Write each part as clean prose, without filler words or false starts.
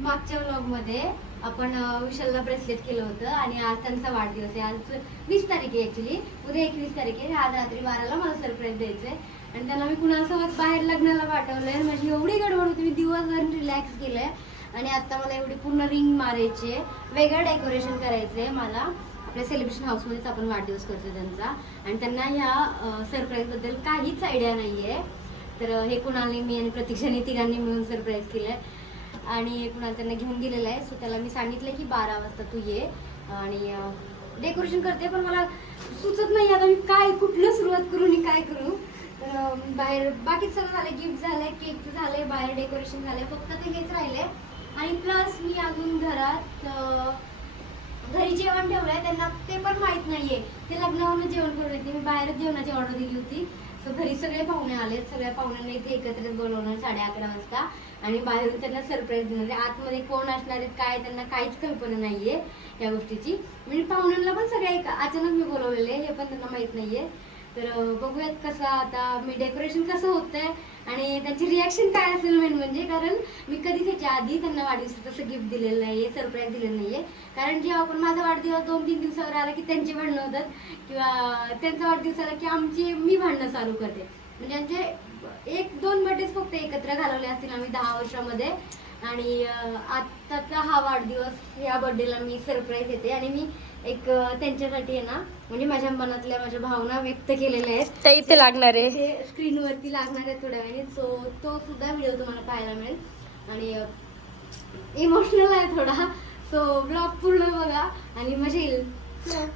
मागच्या व्लॉगमध्ये आपण विशालला ब्रेसलेट केलं होतं आणि आज त्यांचा वाढदिवस आहे. आज 20 तारीख आहे ॲक्च्युली, उद्या 21 तारीख आहे. आज रात्री 12ला मला सरप्राईज द्यायचं आहे आणि त्यांना मी कुणासोबत बाहेर लग्नाला पाठवलंय. माझी एवढी गडबड होती, मी दिवसभर रिलॅक्स केलंय आणि आता मला एवढी पूर्ण रिंग मारायची आहे, वेगळं डेकोरेशन करायचं आहे मला. आपल्या सेलिब्रेशन हाऊसमध्येच आपण वाढदिवस करतो त्यांचा आणि त्यांना ह्या सरप्राईजबद्दल काहीच आयडिया नाही आहे. तर हे कुणालने, मी आणि प्रतीक्षाने तिघांनी मिळून सरप्राईज केलं आहे आणि कुणाल त्यांना घेऊन गेलेला आहे. सो त्याला मी सांगितलं की 12 वाजता तू ये आणि डेकोरेशन करते, पण मला सुचत नाही आता मी काय कुठलं सुरुवात करू आणि काय करू. तर बाहेर बाकीच सगळं झालं, गिफ्ट झालंय, केकचं झालंय, बाहेर डेकोरेशन झालंय, फक्त ते हेच राहिले. आणि प्लस मी अजून घरात घरी जेवण ठेवलंय, त्यांना ते पण माहित नाहीये. ते लग्नावरून जेवण करून येते, मी बाहेरच जेवणाची ऑर्डर दिली होती. सो घरी सगळे पाहुणे आलेत, सगळ्या पाहुण्यांना इथे एकत्रित बोलवणार 11:30 वाजता आणि बाहेरून त्यांना सरप्राईज देणार. आतमध्ये कोण असणार आहेत काय त्यांना काहीच कल्पना नाहीये या गोष्टीची. म्हणजे पाहुण्यांना पण सगळ्या अचानक मी बोलवलेले, हे पण त्यांना माहित नाहीये. तर बघूयात कसं आता मी डेकोरेशन कसं होतंय आणि त्यांची रिॲक्शन काय असेल मेन म्हणजे. कारण मी कधीच ह्याच्या आधी त्यांना वाढदिवसाचं तसं गिफ्ट दिलेलं नाहीये, सरप्राईज दिलेलं नाहीये. कारण जेव्हा आपण माझा वाढदिवस 2-3 दिवसावर आला की त्यांची भांडणं होतात किंवा त्यांचा वाढदिवस आला की मी भांडणं चालू करते. म्हणजे आमचे 1-2 बर्थडेज फक्त एकत्र घालवले असतील आम्ही 10 वर्षामध्ये आणि आत्ताचा हा वाढदिवस, या बर्थडेला मी सरप्राईज देते आणि मी एक त्यांच्यासाठी आहे ना, म्हणजे माझ्या मनातल्या माझ्या भावना व्यक्त केलेल्या आहेत, त्या इथे लागणार आहे, हे स्क्रीनवरती लागणार आहे थोड्या वेळाने. सो तो सुद्धा व्हिडिओ तुम्हाला पाहायला मिळेल आणि इमोशनल आहे थोडा. सो ब्लॉग पूर्ण बघा आणि मजा येईल.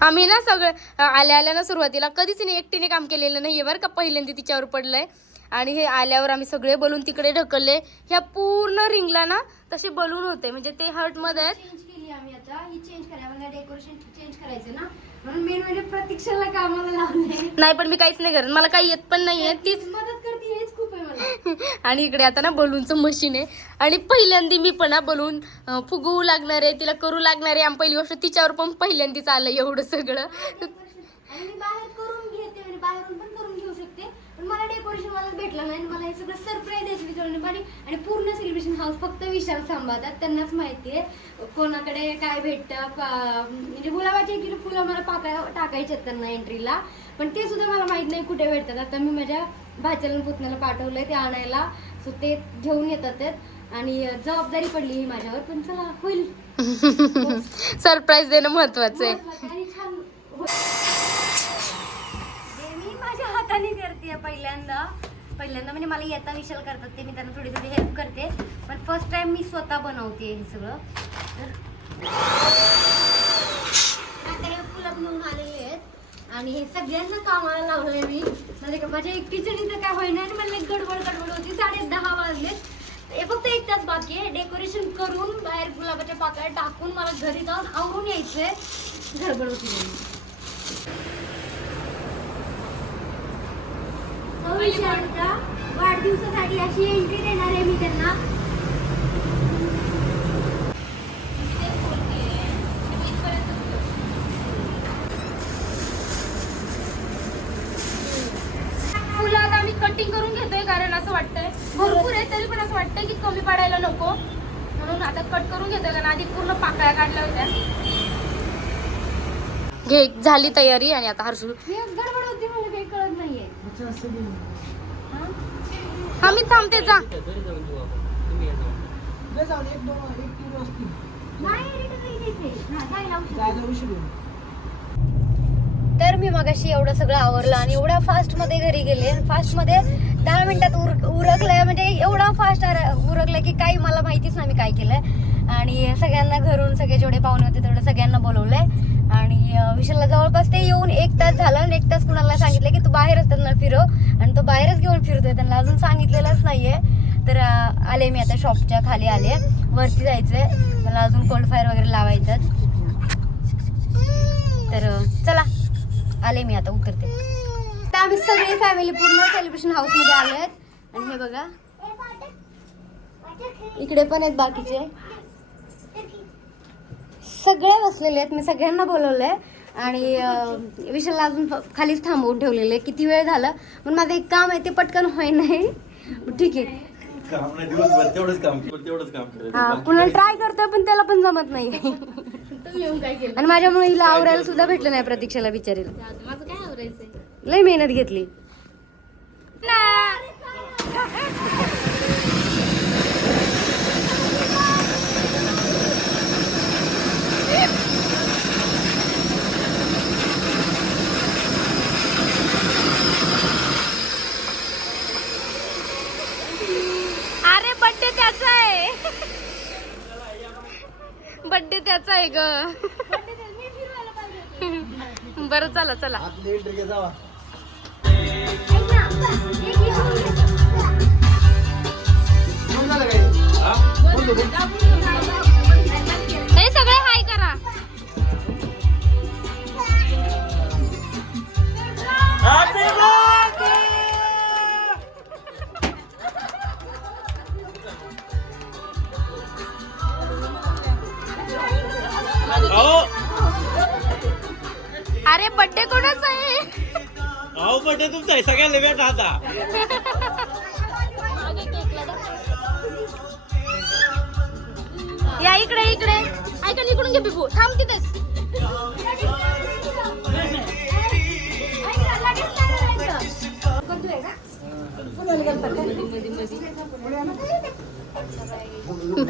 आम्ही ना सगळं आल्या ना सुरुवातीला कधीच नाही एकटीने काम केलेलं नाहीये बरं का. पहिल्यांदा तिच्यावर पडलंय आणि हे आल्यावर आम्ही सगळे बलून तिकडे ढकलले. ह्या पूर्ण रिंगला ना तसे बलून होते, म्हणजे ते हर्ट मध्ये आहेत. चेंज केली आम्ही आता, ही चेंज करायला मला डेकोरेशन चेंज करायचं ना, म्हणून मेन म्हणजे प्रतीक्षाला कामाला लावले. नाही पण मी काहीच नाही करत, मला काही येत पण नाहीये, तीच मदत करते, हेच खूप आहे मला. आणि इकडे आता ना बलूनचं मशीन आहे आणि पहिल्यांदा मी पण बलून फुगवू लागणार आहे, तिला करू लागणार आहे. आणि पहिली गोष्ट तिच्यावर पण पहिल्यांदाच आलं एवढं सगळं. आणि मी बाहेर करून घेते आणि बाहेरून पण करून घेऊ शकते, पण मला डेकोरेशन मला भेटलं नाही. मला हे सगळं सरप्राईज द्यायचं आणि पूर्ण सेलिब्रेशन हाऊस फक्त विशाल सांभाळतात, त्यांनाच माहिती आहे कोणाकडे काय भेटतं. म्हणजे गुलाबाचे 1 किलो फुलं मला टाकायचे आहेत त्यांना एंट्रीला, पण ते सुद्धा मला माहित नाही कुठे भेटतात. आता मी माझ्या भाच्याला पुतण्याला पाठवलंय ते आणायला, सो ते घेऊन येतात आणि जबाबदारी पडली ही माझ्यावर. पण चला होईल, सरप्राईज देणं महत्वाचं आहे. आणि छान मी माझ्या हाताने करते पहिल्यांदा म्हणजे मला येता विशाल करतात ते, मी त्यांना थोडी थोडी हेल्प करते, पण फर्स्ट टाइम मी स्वतः बनवते हे सगळं. तर फुलं घेऊन आलेले आहेत आणि हे सगळ्यांना कामाला लावलंय मी. म्हणजे माझ्या एकटीच्या तर काय होईना आणि मला गडबड होती. 10:30 वाजलेत, हे फक्त 1 तास बाकी आहे. डेकोरेशन करून बाहेर गुलाबाच्या पाकळ्या टाकून मला घरी जाऊन आवरून यायचंय. गडबड होती. विशालच्या वाढदिवसासाठी अशी एंट्री देणार आहे मी त्यांना. फुलं आता आम्ही कटिंग करून घेतोय, कारण असं वाटतंय भरपूर आहे तरी पण असं वाटतंय की कमी पडायला नको, म्हणून आता कट करून घेतोय. कारण आधी पूर्ण पाकळ्या काढल्या होत्या. घे, झाली तयारी आणि आता हर्षू गडबड होती, मला काही कळत नाहीये. हा मी थांबते, जा. तर मी मगाशी एवढं सगळं आवरलं आणि एवढ्या फास्ट मध्ये घरी गेले. फास्ट मध्ये 10 मिनिटात उरकलंय, म्हणजे एवढा फास्ट उरकलं की काही मला माहितीच नाही मी काय केलंय. आणि सगळ्यांना घरून सगळे जेवढे पाहुणे होते तेवढे सगळ्यांना बोलवलंय आणि विशालला जवळपास ते येऊन 1 तास झाला आणि 1 तास कुणाला सांगितलं की तू बाहेरच त्यांना फिरव आणि तो बाहेरच घेऊन फिरतोय, त्यांना अजून सांगितलेलंच नाहीये. तर आले मी आता शॉपच्या खाली आले, वरती जायचंय मला, अजून कोल्ड फायर वगैरे लावायचं. तर चला आले मी, आता उतरते. तर आम्ही सगळी फॅमिली पूर्ण सेलिब्रेशन हाऊस मध्ये आले आहेत आणि हे बघा इकडे पण आहेत बाकीचे सगळे बसलेले आहेत. मी सगळ्यांना बोलवलंय आणि विशालला अजून खालीच थांबवून ठेवलेलं आहे. किती वेळ झाला, पण माझं एक काम आहे ते पटकन होई नाही. ठीक आहे, काम नाही दिवसभर तेवढंच काम करायचं. हा पुन्हा ट्राय करतोय पण त्याला पण जमत नाही. तुम्ही येऊन काय केलं? आणि माझ्यामुळे हिला आवरायला सुद्धा भेटलं नाही प्रतीक्षाला बिचारीला. माझं काय आवरायचंय? लय मेहनत घेतली. अरे बड्डे त्याचा आहे. बड्डे त्याचा आहे ग. बरं चला चला. हे सगळे हाय करा. अरे बड्डे कोणाचा आहे? अहो बड्डे तुमचा आहे, सगळ्यांना भेटा आता. या इकडे इकडे ऐका इकडून घे बिबू. थांब तिथेच.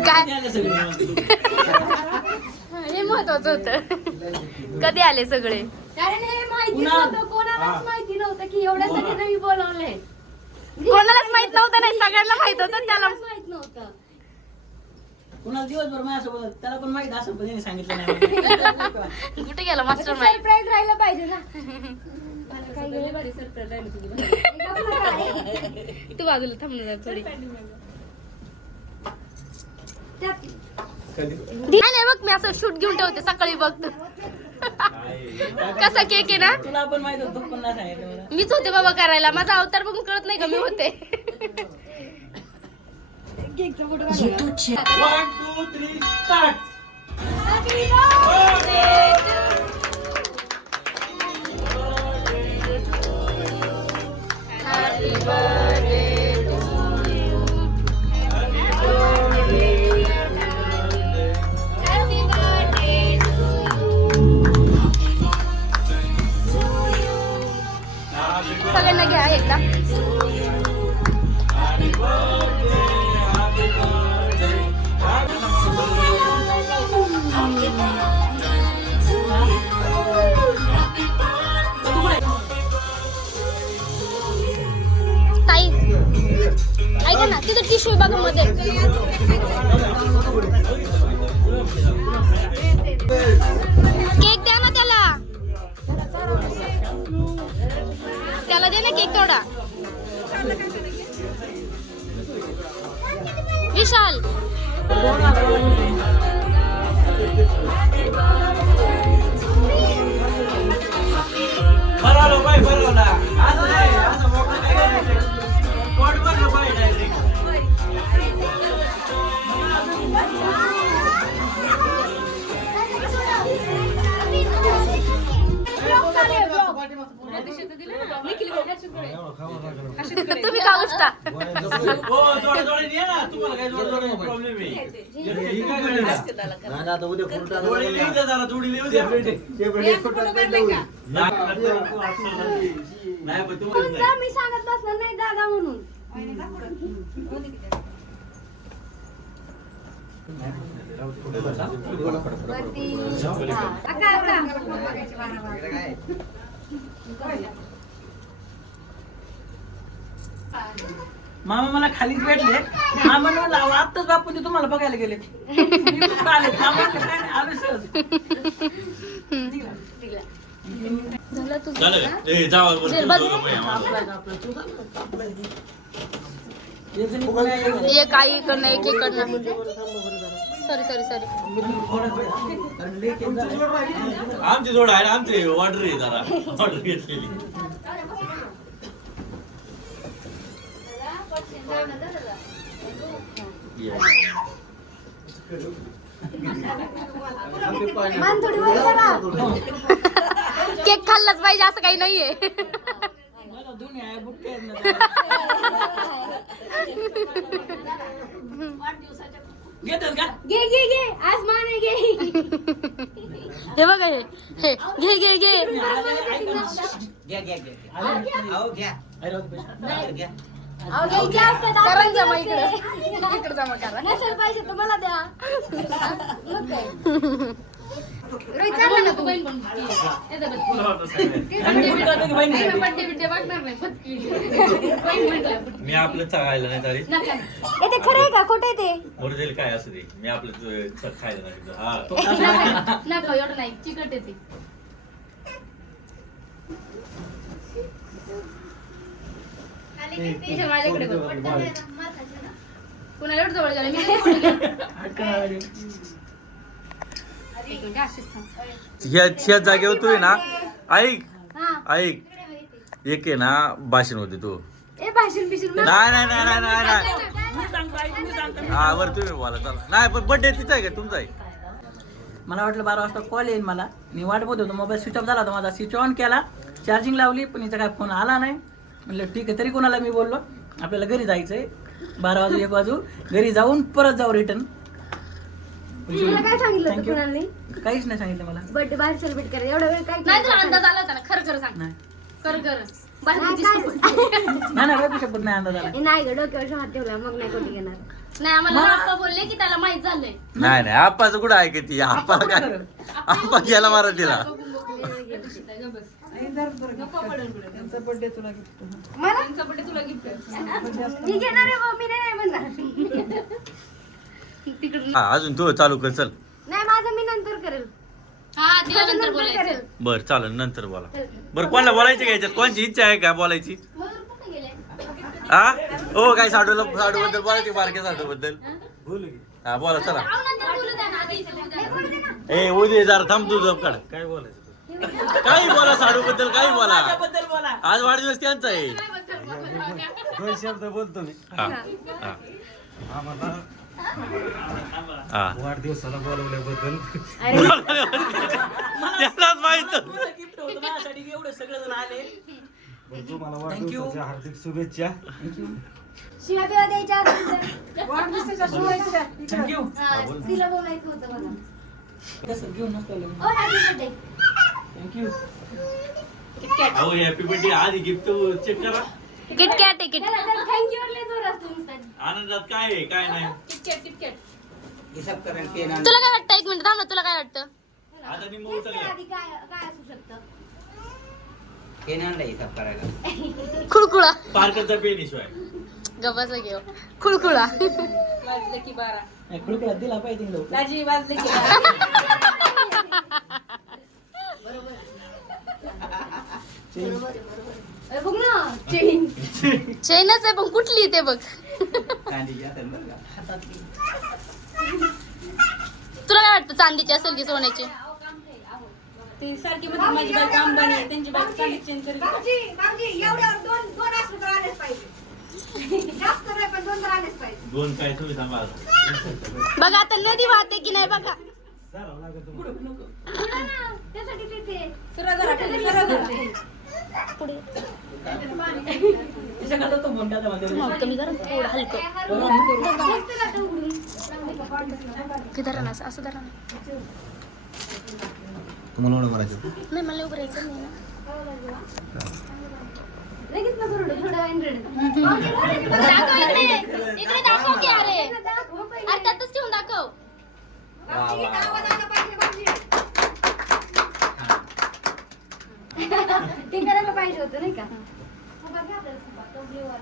काय हे महत्वाचं होतं. कधी आले सगळे? कारण हे माहिती नव्हतं, कोणालाच माहिती नव्हतं की एवढ्या सगळ्यांना मी बोलावलंय. कोणालाच माहित नव्हतं. नाही सगळ्यांना माहित होतं. त्याला माहित नव्हतं. कुणाला दिवसभर माझ्यासोबत त्याला पण माहित असं पण त्याने सांगितलं नाही. कुठे गेला मास्टर माइंड? सरप्राईज राहिलं पाहिजे ना. तू बाजूला थांबणार थोडी. नाही नाही बघ मी असं शूट घेऊन ठेवते सकाळी बघतो. कसा केक आहे ना. तुला पण माहित होतं, तू पण नाही सांगितलं मला. मीच होते बाबा करायला. माझा अवतार बघून कळत नाही का मी होते. 1, 2, 3 स्टार्ट. सगळ्यांना घ्या एकदा. ताई ऐका ना तिथं टिश्यू बघा मध्ये. केक द्या ना त्याला. त्याला दे ना केक थोडा. विशाल बरं बाई बरं ना. असं नाही, असं मोठं काय करायचं. पोट भरलं पाहिजे डायरेक्ट. तुम्ही का उठता? हो जोडे जोडे ये ना. तुम्हाला काय जोडे जोडे प्रॉब्लेम आहे. ही काय करायचं? जोडी लिहून द्या जरा, जोडी लिहून द्या. नाही पण तुम्हाला तुमचा मी सांगत बसणार नाही दादा म्हणून. मामा मला खालीच भेटले. मामा म्हणलं आत्ताच बापू ते तुम्हाला बघायला गेले. मी कुठं आले? मामा म्हणले, काय नाही, आलो सहज. झालं का? ए, जावा बरं, तुम्ही दोघं पण या मागं. एक आई इकडनं एक इकडनं. Sorry sorry sorry. आमची जोड आहे ना, आमची ऑर्डर आहे जरा. ऑर्डर घेतलेली. केक खाल्लाच पाहिजे असं काही नाहीये. दोन तुम्ही आहे बुट्टे आहेत ना त्याला. घेतात का घे घे घे आज मान आहे घे हे बघा हे घे घे घे अहो, घ्यायचे असतात, आपण जमा इकडे जमा करा. नसेल पाहिजे तर मला द्या. मग काय? रोहित चालला ना तू? मी आपलं खायला नाही तरी ए, ते खरं आहे का खोटं आहे ते? ओरिजिनल काय असू दे मी आपलं खायला नाही हा नको एवढं नाही चिकट येते माझ्याकडे कुणाला एवढं जवळ गेलं ह्या जागेवर तू आहे ना ऐक हा ऐक एक आहे ना भाषण होते तू ए भाषण बिषण नाही नाही नाही नाही नाही नाही मी सांगतो आई, तुम्ही सांगता मी हा बरं तुम्ही बोला चला नाही पण बर्थडे तिचा आहे का तुमचा आहे मला वाटलं 12 वाजता कॉल येईल मला मी वाट बघत होतो मोबाईल स्विच ऑफ झाला होता माझा स्विच ऑन केला चार्जिंग लावली पण हिचा काय फोन आला नाही म्हणलं ठीक आहे तरी कोणाला मी बोललो आपल्याला घरी जायचंय 12 वाजू 1 वाजू घरी जाऊन परत जाऊ रिटर्न तुला काय सांगितलं होतं कुणाला काहीच नाही सांगितलं मला बर्थडे बाहेर सेलिब्रेट करायला एवढा वेळ काय नाही तुला अंदाज आला होता ना खरं खरं सांग नाही खरं खरं नाही बायको शपथ नाही अंदाज आला नाही ग डोक्यावर हात ठेवला मग नाही कोणी घेणार नाही आम्हाला पप्पा बोलले की त्याला माहित झालंय नाही नाही आप्पाचं कुठं आहे ती आप्पाला काय आप्पा गेला मारा तिला त्यांचा बर्थडे तुला गिफ्ट मी घेणार आहे मग, मी नाही म्हणणार हा अजून तू चालू कर चल नाही माझं मी नंतर करेल हा तिला नंतर बोलायचं करेल बर चालेल नंतर बोला बरं कोणाला बोलायचं का याच्यात कोणची इच्छा आहे का बोलायची हा हो काय साडू बद्दल बोलायची बारक्या साडू बद्दल हा बोला चला नंतर बोलू द्या ना आधी ए उद्या जरा थांब तू जपकड काय बोलायचं काही बोला साडू बद्दल काही बोला बद्दल बोला आज वाढदिवस त्यांचा आहे दोन शब्द बोलतो मी हा हा आम्हाला हा वाढदिवसाला बोलवल्याबद्दल त्यालाच माहित गिफ्ट होतं माझ्यासाठी की एवढे सगळे जण आले तुम्हाला वाढदिवसाच्या हार्दिक शुभेच्छा शिव्या बिव्या द्यायच्या असतील तर. थँक्यू हा, तिला बोलायचं होतं मला कसं घेऊन नसतो ओ हॅपी बर्थडे थँक्यू अहो हॅपी बर्थडे आधी गिफ्ट चेक करा किटकॅट आहे किट थँक्यू लय जोर असतो नुसता आनंदात काय आहे काय नाही तुला काय वाटतं 1 मिनिट थांब ना तुला काय वाटतं आता निम्म तेच उचललं. आधी काय काय असू शकतं खुळखुळा पार्करचा पेन शिवाय गबाचा घेऊ खुळखुळा खुळखुळा दिला पाहिजे लोक अरे बघ ना चेन चैनच आहे पण कुठली ते बघ तुला काय वाटतं चांदीची असेल की सोन्याची दोन काय तुम्ही सांभाळ बघा आता नदी वाहते की नाही बघा त्यासाठी तिथे त्याच्याकडे तो मोंडाचा मध्ये कमी कर थोडं हलकं की धरा ना असं धरा ना तुम्हाला एवढं मारायचं नाही मला उभं राहायचं नाही ना लगेच ना करू थोडं 100 दाखव इकडे दाखव की अरे अरे त्यातच ठेवून दाखव ते करायला पाहिजे होतं नाही का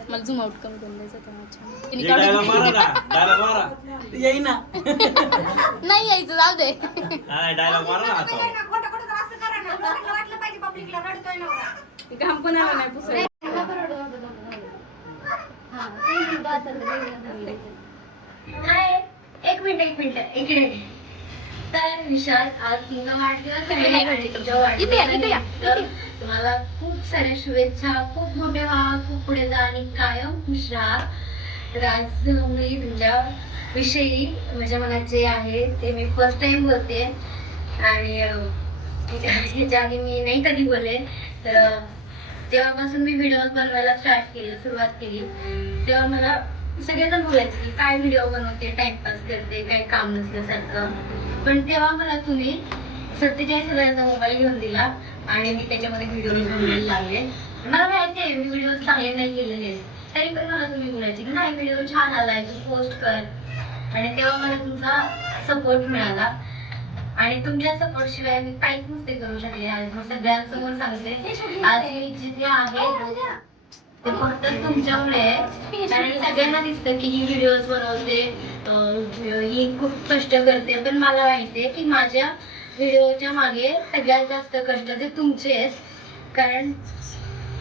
मला झूम आउट कमी करून द्यायचं तेव्हा तिने डायला मारा ना डायला मारा येईना नाही यायचं जाऊ दे नाही डायला मारा ना आता एक मिनिट इकडे तर विशाल आज तुला वाढदिवस आहे तुझ्या वाढदिवसानिमित्त तुम्हाला खूप साऱ्या शुभेच्छा खूप मोठे व्हा खूप पुढे जा आणि कायम खुश राहा तर आज मी तुमच्या विषयी माझ्या मनात जे आहे ते मी फर्स्ट टाइम बोलते आणि ह्याच्या आधी मी नाही कधी बोले तर तेव्हापासून मी व्हिडिओ बनवायला सुरुवात केली तेव्हा मला सगळेजण बोलायचे की काय व्हिडिओ बनवते, टाइमपास करते, काय काम नसल्यासारखं. पण तेव्हा मला तुम्ही 47,000चा मोबाईल घेऊन दिला आणि मी त्याच्यामध्ये व्हिडिओ बनवायला लागले. मला माहिती आहे मी व्हिडिओ चांगले नाही केलेले, तरी पण मला तुम्ही बोलायचे की नाही व्हिडिओ छान आलाय, तू पोस्ट कर. आणि तेव्हा मला तुमचा सपोर्ट मिळाला आणि तुमच्या सपोर्ट शिवाय मी काहीच नसते करू शकले. आज मी सगळ्यांसमोर सांगते, आज मी जिथे आहे ते फक्त तुमच्यामुळे आहे. कारण सगळ्यांना दिसतं की ही व्हिडिओज बनवते, ही खूप कष्ट करते, पण मला माहितीये की माझ्या व्हिडिओच्या मागे सगळ्यात जास्त कष्ट ते तुमचे आहेत. कारण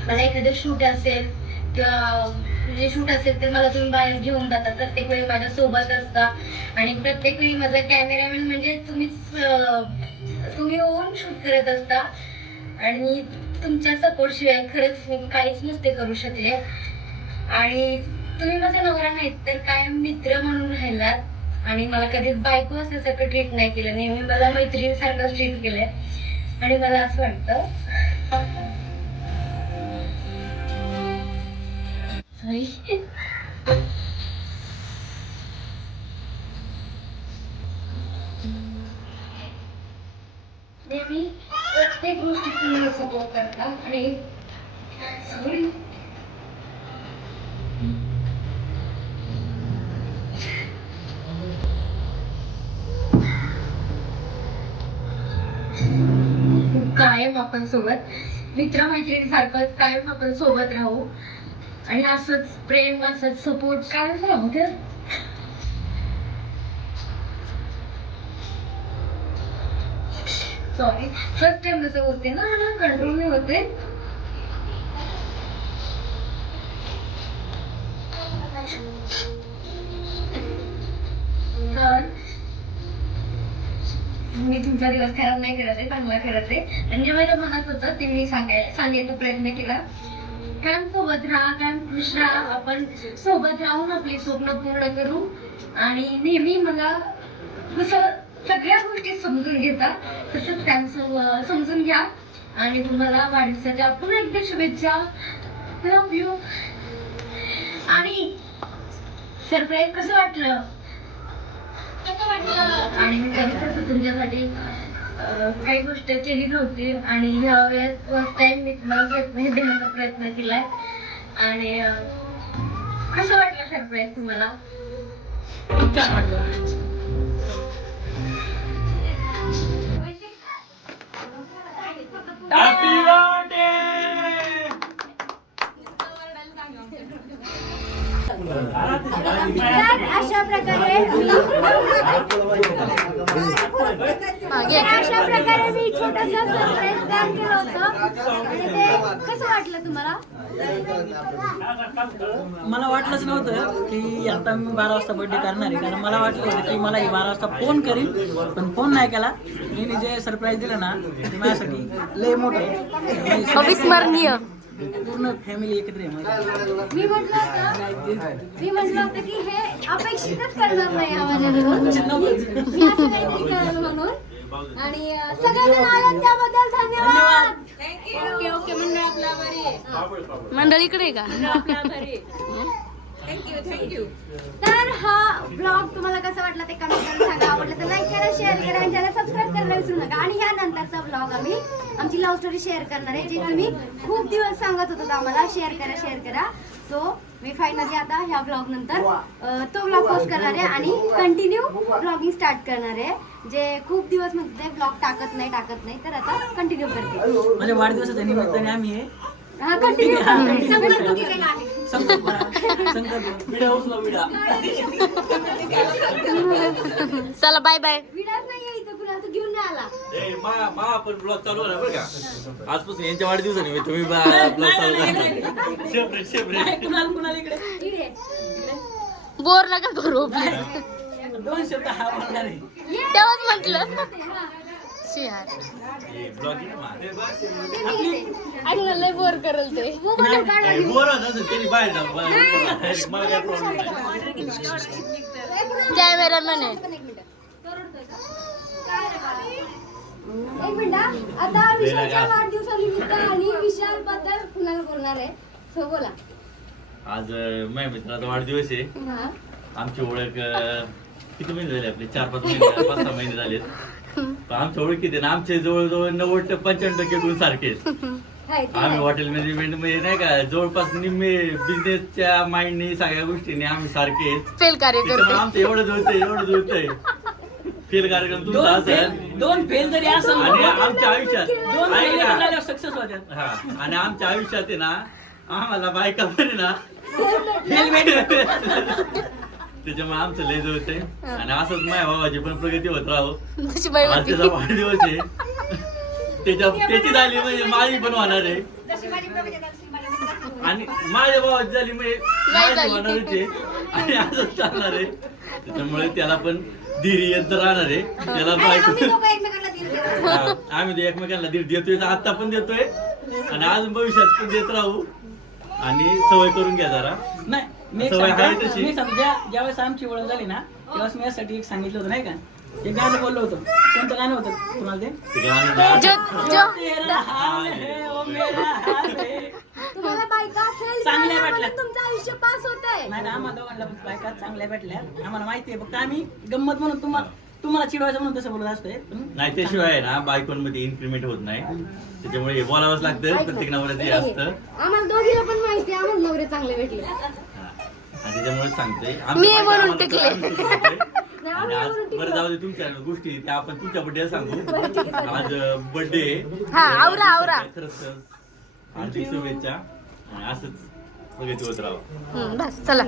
मला एखादं शूट असेल किंवा जे शूट असेल ते मला तुम्ही बाहेर घेऊन जाता, प्रत्येक वेळी माझ्या सोबत असता आणि प्रत्येक वेळी माझा कॅमेरामॅन म्हणजे तुम्ही होऊन शूट करत असता. आणि तुमच्या सपोर्ट शिवाय खरंच मी काहीच नसते करू शकले. आणि तुम्ही माझा नवरा नाहीत तर काय मित्र म्हणून राहिलात आणि मला कधीच बायको असल्यासारखं ट्रीट नाही केलं, नेहमी मला मैत्रिणीसारखं ट्रीट केलंय. आणि मला असं वाटतं नेहमी प्रत्येक गोष्टी तुम्ही सपोर्ट करता आणि कायम आपण सोबत मित्र-मैत्रिणीसारखं कायम आपण सोबत राहू आणि असंच प्रेम, असंच सपोर्ट कायम राहू द्या. सॉरी, फर्स्ट टाइम जसं होते ना, कंट्रोल नाही होते. तर मी तुमचा दिवस खराब नाही करत आहे, चांगला करत आहे. आणि जे माझ्या मनात होतं ते मी सांगायचा प्रयत्न केला. कायम सोबत राहा, कायम खुश राहा, आपण सोबत राहून आपली स्वप्न पूर्ण करू. आणि नेहमी मला जसं सगळ्या गोष्टी समजून घेता तसंच त्यांचं समजून घ्या. आणि तुम्हाला वाढदिवसाच्या पुन्हा एकदा शुभेच्छा. Love you. आणि सरप्राईज कसं वाटलं? आणि मी कधीच तुमच्यासाठी काही गोष्ट केली नव्हती आणि ह्या वेळेस फर्स्ट टाइम मी तुम्हाला हे देण्याचा प्रयत्न केलाय. आणि कसं वाटलं सरप्राईज तुम्हाला? छान वाटलं. Happy birthday. तर अशा प्रकारे मी छोटासा सरप्राईज प्लॅन केलं होतं आणि ते कसं वाटलं तुम्हाला? मला वाटलंच नव्हतं की आता मी 12 वाजता बर्थडे करणार आहे, कारण मला वाटलं होतं की मला 12 वाजता फोन करीन, पण फोन नाही केला. मी जे सरप्राईज दिलं ना ते माझ्यासाठी लय मोठं आहे, अविस्मरणीय. पूर्ण फॅमिली एकत्र आहे. मी म्हटलं होतं की हे अपेक्षितच करणार नाही माझ्याकडून, मी असं काहीतरी करेल म्हणून. आणि सगळ्यांना आलात त्याबद्दल धन्यवाद. ओके मंडळीकडे का? थँक्यू. तर हा ब्लॉग तुम्हाला कसा वाटला ते कमेंट करून सांगा. आवडलं तर लाईक करा, शेअर करा आणि चॅनल सबस्क्राईब करायला विसरू नका. आणि ह्यानंतरचा ब्लॉग आमची लव्ह स्टोरी शेअर करणार आहे, जी तुम्ही खूप दिवस सांगत होतात आम्हाला शेअर करा. सो मी फायनली आता ह्या ब्लॉग नंतर तो ब्लॉग पोस्ट करणार आहे आणि कंटिन्यू ब्लॉगिंग स्टार्ट करणार आहे. जे खूप दिवस म्हणते ब्लॉग टाकत नाही तर आता कंटिन्यू करते. माझ्या वाढदिवसाच्या निमित्ताने आम्ही हा कंटिन्यू चला बाय बाय. विडाच नाहीये इथं, कुणाला तू घेऊन नाही आला. आपण ब्लॉग चालू आहे बरं का. आजपासून यांच्या वाढदिवसाने तुम्ही ब्लॉग चालू करा. सेपरेट कुणाला इकडे इकडे. बोर नका करू. 2 शब्द हा बोलणार आहे. तेव्हाच म्हटलं ऐकलं लय बोर करल ते. बोर होत असेल तरी बाहेर जाऊ. मला काय प्रॉब्लेम नाही. कॅमेरामॅन आहे. एक मिनिट हा. आता विशालच्या वाढदिवसानिमित्त आणि विशाल बद्दल कुणाला बोलणार आहे सो बोला. आज माझ्या मित्राचा वाढदिवस आहे. हा. आमची ओळख किती महिने झाले आपले 4-5 महिने 5-6 महिने झालेत. पण आमच्या ओळखीत आहे ना आमचे जवळजवळ 90-95% गुण सारखे आहेत. हाय, ते आम्ही आहे. हॉटेल मॅनेजमेंट मध्ये नाही का जवळपास निम्मे बिझनेसच्या माइंडनी सगळ्या गोष्टीने आम्ही सारखे आहेत. फेल कार्य त्याच्यामुळे आमचं एवढं जुळतंय फेल कार्यक्रम तुमचा असेल दोन फेल जरी असेल आणि आमच्या आयुष्यात दोन आहे ना, फेल सक्सेस होत्यात. हा आणि आमच्या आयुष्यात आहे ना आम्हाला बायका पण आहे ना फेल भेटले. त्याच्यामुळे आमचं लय जुळतंय आणि असंच माझ्या भावाची पण प्रगती होत राहो. जशी आज त्याचा वाढदिवस आहे त्याची झाली म्हणजे माझी पण होणार आहे आणि माझ्या भावाची झाली म्हणजे माझी होणारच आहे आणि असंच चालणार आहे. त्याच्यामुळे त्याला पण धीर येत राहणार आहे त्याला आणि बायको आम्ही दोघं एकमेकांना धीर देतो. हा, आम्ही ते एकमेकांना धीर देतोय आता पण देतोय आणि अजून भविष्यात पण देत राहू आणि सवय करून घ्या जरा. नाही मी एक सवय आहे सांगतो, तशी. मी समजा ज्यावेळेस आमची ओळख झाली ना त्यावेळेस मी यासाठी एक सांगितलं होतं नाही का, एक गाणं बोललो होतं. कोणतं गाणं होतं तुम्हाला ते? ते गाणं ना- तेरा हाल है ओ मेरा हाल है. तुम्हाला बायका फेल चांगल्या भेटल्या. तुमचं आयुष्य पास होत आहे. नाही ना आम्हाला दोघांना पण बायका चांगल्या भेटल्या आम्हाला माहिती आहे. फक्त आम्ही गंमत म्हणून तुम्हाला चिडवायचं म्हणून तसं बोलत असतोय. नाही त्याशिवाय आहे ना बायकोंमध्ये इन्क्रीमेंट होत नाही त्याच्यामुळे हे बोलावंच लागतं प्रत्येक नवऱ्याचं हे असतं. आम्हाला दोघीला पण माहिती आहे आम्हाला नवरे चांगले भेटले. हा. आणि त्याच्यामुळे सांगतोय मी बायका म्हणून आम्हाला टिकले. आम्ही शिकवतोय. आणि आज बरं जाऊ दे तुमच्या गोष्टी त्या आपण तुमच्या बड्डे सांगू. आज बर्थडे हा, आवरा. खरंच हार्दिक शुभेच्छा आणि असंच प्रगती होत राहा. बस चला.